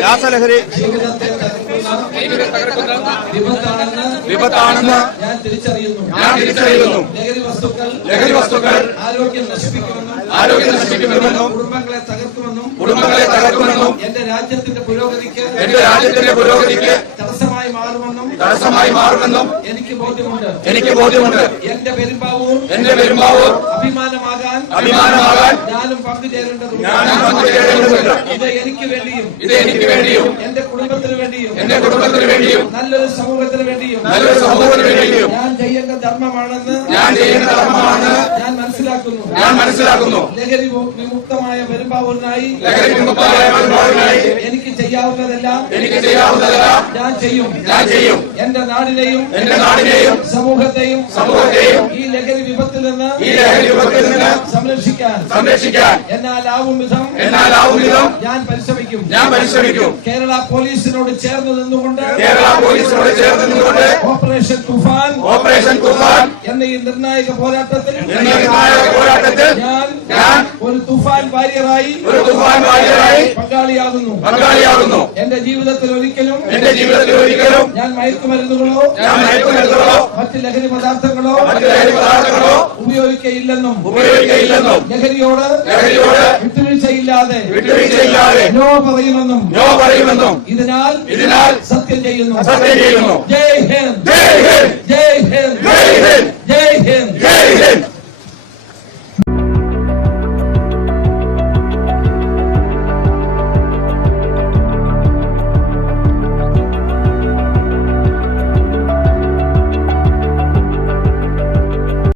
രാസലഹരി വിപത്താണെന്ന് ഞാൻ തിരിച്ചറിയുന്നു. ലഹരി വസ്തുക്കൾ ആരോഗ്യം നശിപ്പിക്കുമെന്നും കുടുംബങ്ങളെ തകർക്കുമെന്നും എന്റെ രാജ്യത്തിന്റെ പുരോഗതിക്ക് തടസ്സമായി മാറുമെന്നും എനിക്ക് ബോധ്യമുണ്ട്. എന്റെ പെരുമ്പാവൂർ അഭിമാനമാകാൻ ഞാനും പങ്കുചേരേണ്ടതുണ്ട്. ഇത് എനിക്ക് വേണ്ടിയും എന്റെ കുടുംബത്തിന് വേണ്ടിയും നല്ലൊരു സമൂഹത്തിന് വേണ്ടിയും ഞാൻ ചെയ്യേണ്ട ധർമ്മമാണെന്ന് ഞാൻ മനസ്സിലാക്കുന്നു. ലഹരി വിമുക്തമായ പെരുമ്പാവൂരിനായി എനിക്ക് ചെയ്യാവുന്നതെല്ലാം ഞാൻ ചെയ്യും. എന്റെ നാടിനെയും സമൂഹത്തെയും ഈ ലഹരി വിപത്തിൽ നിന്ന് സംരക്ഷിക്കാൻ എന്നാലാവും വിധം ഞാൻ പരിശ്രമിക്കും. കേരള പോലീസിനോട് ചേർന്ന് നിന്നുകൊണ്ട് ഓപ്പറേഷൻ തുഫാൻ എന്ന ഈ നിർണായക പോരാട്ടത്തിൽ ഞാൻ ഒരു തുഫാൻ വാരിയറായി പങ്കാളിയാകുന്നു. എന്റെ ജീവിതത്തിൽ ഒരിക്കലും ഞാൻ മയക്കുമരുന്നുകളോ മറ്റ് ലഹരി പദാർത്ഥങ്ങളോ ഉപയോഗിക്കയില്ലെന്നും ലഹരിയോട് വിട്ടുവീഴ്ചയില്ലാതെ നോ പറയുമെന്നും ഇതിനാൽ സത്യം ചെയ്യുന്നു. ജയ് ഹിന്ദ്.